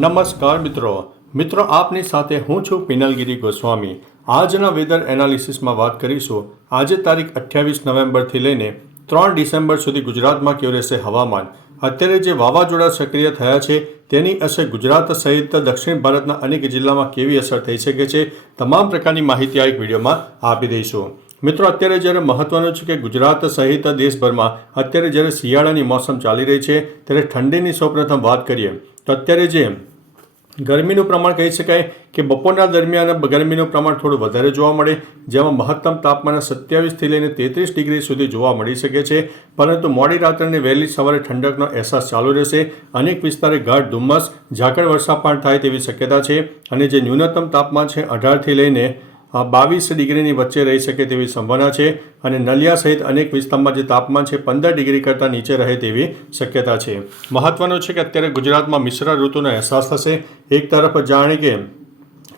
નમસ્કાર મિત્રો. મિત્રો, આપની સાથે હું છું પિનલગીરી ગોસ્વામી. આજના વેધર એનાલિસિસમાં વાત કરીશું. આજે તારીખ અઠ્યાવીસ નવેમ્બરથી લઈને ત્રણ ડિસેમ્બર સુધી ગુજરાતમાં કેવું રહેશે હવામાન? અત્યારે જે વાવાઝોડા સક્રિય થયા છે, તેની અસર ગુજરાત સહિત દક્ષિણ ભારતના અનેક જિલ્લામાં કેવી અસર થઈ શકે છે, તમામ પ્રકારની માહિતી આ એક વિડીયોમાં આપી દઈશું. મિત્રો, અત્યારે જ્યારે મહત્વનું છે કે ગુજરાત સહિત દેશભરમાં અત્યારે જ્યારે શિયાળાની મોસમ ચાલી રહી છે, ત્યારે ઠંડીની સૌપ્રથમ વાત કરીએ, તો અત્યારે જે ગરમીનું પ્રમાણ કહી શકાય કે બપોરના દરમિયાન ગરમીનું પ્રમાણ થોડું વધારે જોવા મળે, જેમાં મહત્તમ તાપમાન સત્યાવીસથી લઈને તેત્રીસ ડિગ્રી સુધી જોવા મળી શકે છે. પરંતુ મોડી રાત્રે વહેલી સવારે ઠંડકનો અહેસાસ ચાલુ રહેશે. અનેક વિસ્તારે ગાઢ ધુમ્મસ, ઝાકળ વર્ષા પણ થાય તેવી શક્યતા છે. અને જે ન્યૂનતમ તાપમાન છે, અઢારથી લઈને બાવીસ ડિગ્રીની વચ્ચે રહી શકે તેવી સંભાવના છે અને નલિયા સહિત અનેક વિસ્તારમાં જે તાપમાન છે પંદર ડિગ્રી કરતાં નીચે રહે તેવી શક્યતા છે. મહત્વનું છે કે અત્યારે ગુજરાતમાં મિશ્ર ઋતુનો અહેસાસ થશે. એક તરફ જાણે કે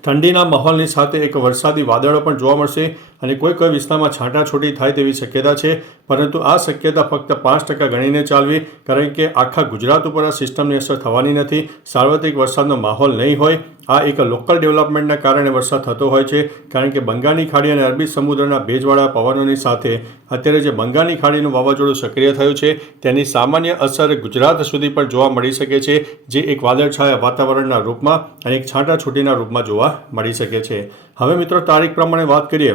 ઠંડીના માહોલની સાથે એક વરસાદી વાદળો પણ જોવા મળશે. અને કોઈ કોઈ વિસ્તારમાં છાંટાછૂટી થાય તેવી શક્યતા છે, પરંતુ આ શક્યતા ફક્ત પાંચ ટકા ગણીને ચાલવી, કારણ કે આખા ગુજરાત ઉપર આ સિસ્ટમની અસર થવાની નથી, સાર્વત્રિક વરસાદનો માહોલ નહીં હોય. આ એક લોકલ ડેવલપમેન્ટના કારણે વરસાદ થતો હોય છે, કારણ કે બંગાળની ખાડી અને અરબી સમુદ્રના ભેજવાળા પવનોની સાથે અત્યારે જે બંગાળની ખાડીનું વાવાઝોડું સક્રિય થયું છે, તેની સામાન્ય અસર ગુજરાત સુધી પણ જોવા મળી શકે છે, જે એક વાદળછાયા વાતાવરણના રૂપમાં અને એક છાંટાછૂટીના રૂપમાં જોવા મળી શકે છે. હવે મિત્રો તારીખ પ્રમાણે વાત કરીએ.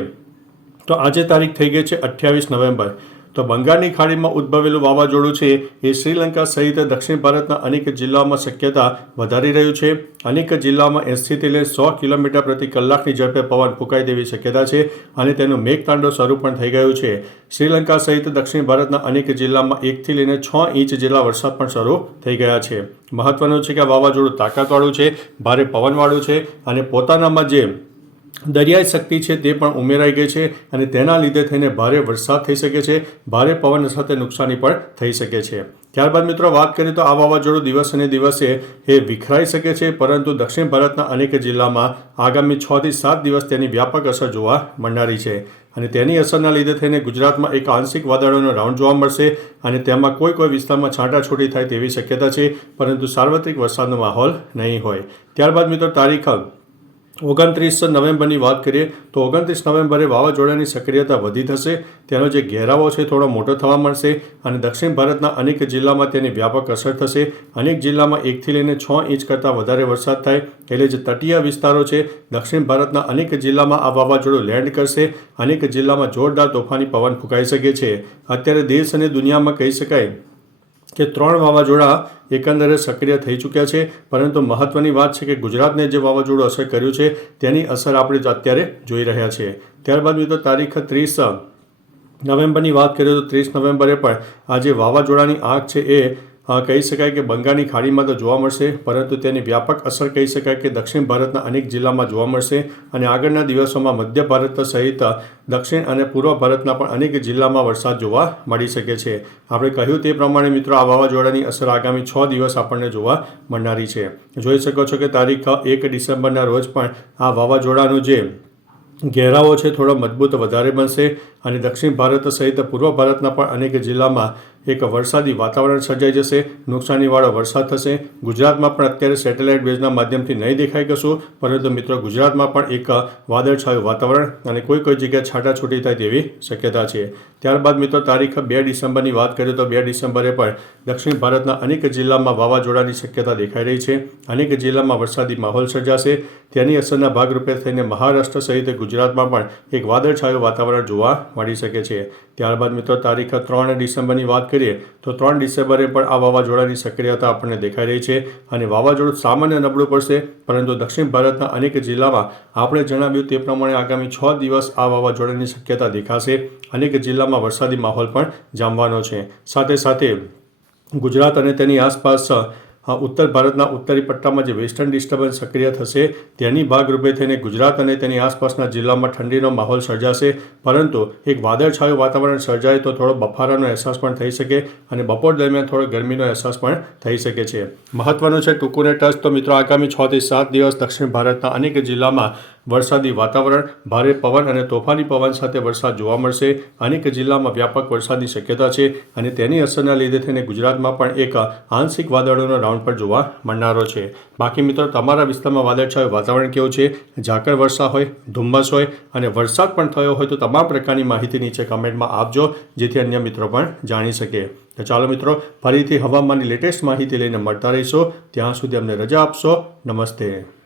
તો આજે તારીખ થઈ ગઈ છે અઠ્યાવીસ નવેમ્બર. તો બંગાળની ખાડીમાં ઉદ્ભવેલું વાવાઝોડું છે, એ શ્રીલંકા સહિત દક્ષિણ ભારતના અનેક જિલ્લાઓમાં શક્યતા વધારી રહ્યું છે. અનેક જિલ્લાઓમાં એંસીથી લઈને સો કિલોમીટર પ્રતિ કલાકની ઝડપે પવન ફૂંકાય તેવી શક્યતા છે અને તેનું મેઘતાંડવ શરૂ પણ થઈ ગયું છે. શ્રીલંકા સહિત દક્ષિણ ભારતના અનેક જિલ્લામાં એકથી લઈને છ ઇંચ જેટલા વરસાદ પણ શરૂ થઈ ગયા છે. મહત્વનું છે કે વાવાઝોડું તાકાતવાળું છે, ભારે પવનવાળું છે અને પોતાનામાં જે દરિયાઈ શક્તિ છે તે પણ ઉમેરાઈ ગઈ છે અને તેના લીધે થઈને ભારે વરસાદ થઈ શકે છે. ભારે પવન સાથે નુકસાની પણ થઈ શકે છે. ત્યારબાદ મિત્રો વાત કરીએ તો આ વાવાઝોડું દિવસે દિવસે એ વિખરાઈ શકે છે, પરંતુ દક્ષિણ ભારતના અનેક જિલ્લામાં આગામી છ થી સાત દિવસ તેની વ્યાપક અસર જોવા મળનારી છે. અને તેની અસરના લીધે થઈને ગુજરાતમાં એક આંશિક વાદળોનો રાઉન્ડ જોવા મળશે અને તેમાં કોઈ કોઈ વિસ્તારમાં છાંટાછૂટી થાય તેવી શક્યતા છે, પરંતુ સાર્વત્રિક વરસાદનો માહોલ નહીં હોય. ત્યારબાદ મિત્રો તારીખ ઓગણત્રીસ નવેમ્બરની વાત કરીએ તો ઓગણત્રીસ નવેમ્બરે વાવાઝોડાની સક્રિયતા વધી થશે. તેનો જે ઘેરાવો છે થોડો મોટો થવા મળશે અને દક્ષિણ ભારતના અનેક જિલ્લામાં તેની વ્યાપક અસર થશે. અનેક જિલ્લામાં એકથી લઈને છ ઇંચ કરતાં વધારે વરસાદ થાય એટલે જે તટીય વિસ્તારો છે, દક્ષિણ ભારતના અનેક જિલ્લામાં આ વાવાઝોડું લેન્ડ કરશે. અનેક જિલ્લામાં જોરદાર તોફાની પવન ફૂંકાઈ શકે છે. અત્યારે દેશ અને દુનિયામાં કહી શકાય કે ત્રણ વાવાઝોડા એકંદરે સક્રિય થઈ ચૂક્યા છે. પરંતુ મહત્વની વાત છે કે ગુજરાતને જે વાવાઝોડું અસર કર્યું છે, તેની અસર આપણે અત્યારે જોઈ રહ્યા છીએ. ત્યારબાદ મિત્રો તારીખ ત્રીસ નવેમ્બરની વાત કરીએ તો ત્રીસ નવેમ્બરે પણ આ જે વાવાઝોડાની આગ છે એ કહી શકાય કે બંગાળની ખાડીમાં તો જોવા મળશે, પરંતુ તેની વ્યાપક અસર કહી શકાય કે દક્ષિણ ભારતના અનેક જિલ્લામાં જોવા મળશે અને આગળના દિવસોમાં મધ્ય ભારત સહિત દક્ષિણ અને પૂર્વ ભારતના પણ અનેક જિલ્લામાં વરસાદ જોવા મળી શકે છે. આપણે કહ્યું તે પ્રમાણે મિત્રો, આ વાવાઝોડાની અસર આગામી છ દિવસ આપણને જોવા મળનારી છે. જોઈ શકો છો કે તારીખ એક ડિસેમ્બરના રોજ પણ આ વાવાઝોડાનું જે ઘેરાવો છે, થોડો મજબૂત વધારે બનશે અને દક્ષિણ ભારત સહિત પૂર્વ ભારતના પણ અનેક જિલ્લામાં એક વરસાદી વાતાવરણ સર્જાઈ જશે, નુકસાનીવાળો વરસાદ થશે. ગુજરાતમાં પણ અત્યારે સેટેલાઇટ બેઝના માધ્યમથી નહીં દેખાઈ કશું, પરંતુ મિત્રો ગુજરાતમાં પણ એક વાદળછાયું વાતાવરણ અને કોઈ કોઈ જગ્યાએ છાંટાછૂટી થાય તેવી શક્યતા છે. ત્યારબાદ મિત્રો તારીખ બે ડિસેમ્બરની વાત કરીએ તો બે ડિસેમ્બરે પણ દક્ષિણ ભારતના અનેક જિલ્લામાં વાવાઝોડાની શક્યતા દેખાઈ રહી છે. અનેક જિલ્લામાં વરસાદી માહોલ સર્જાશે. તેની અસરના ભાગરૂપે થઈને મહારાષ્ટ્ર સહિત ગુજરાતમાં પણ એક વાદળછાયું વાતાવરણ જોવા મળી શકે છે. ત્યારબાદ મિત્રો તારીખ ત્રણ ડિસેમ્બરની વાત કરીએ તો ત્રણ ડિસેમ્બરે પણ આ વાવાઝોડાની સક્રિયતા આપણને દેખાઈ રહી છે અને વાવાઝોડું સામાન્ય નબળું પડશે, પરંતુ દક્ષિણ ભારતના અનેક જિલ્લામાં આપણે જણાવ્યું તે પ્રમાણે આગામી છ દિવસ આ વાવાઝોડાની શક્યતા દેખાશે. અનેક જિલ્લામાં વરસાદી માહોલ પણ જામવાનો છે. સાથે સાથે ગુજરાત અને તેની આસપાસ ઉત્તર ભારતના ઉત્તરી પટ્ટામાં જે વેસ્ટર્ન ડિસ્ટર્બન્સ સક્રિય થશે, તેની ભાગરૂપે થઈને ગુજરાત અને તેની આસપાસના જિલ્લામાં ઠંડીનો માહોલ સર્જાશે. પરંતુ એક વાદળછાયું વાતાવરણ સર્જાય તો થોડો બફારાનો અહેસાસ પણ થઈ શકે અને બપોર દરમિયાન થોડો ગરમીનો અહેસાસ પણ થઈ શકે છે. મહત્વનું છે ટૂંકુને ટચ તો મિત્રો, આગામી છથી સાત દિવસ દક્ષિણ ભારતના અનેક જિલ્લામાં વરસાદી વાતાવરણ, ભારે પવન અને તોફાની પવન સાથે વરસાદ જોવા મળશે. અનેક જિલ્લામાં વ્યાપક વરસાદની શક્યતા છે અને તેની અસરના લીધે થઈને ગુજરાતમાં પણ એક આંશિક વાદળોનો રાઉન્ડ પણ જોવા મળનારો છે. બાકી મિત્રો, તમારા વિસ્તારમાં વાદળછાયું વાતાવરણ કેવું છે? ઝાકળ વર્ષા હોય, ધુમ્મસ હોય અને વરસાદ પણ થયો હોય તો તમામ પ્રકારની માહિતી નીચે કમેન્ટમાં આપજો, જેથી અન્ય મિત્રો પણ જાણી શકે. તો ચાલો મિત્રો, ફરીથી હવામાનની લેટેસ્ટ માહિતી લઈને મળતા રહીશો. ત્યાં સુધી અમને રજા આપશો. નમસ્તે.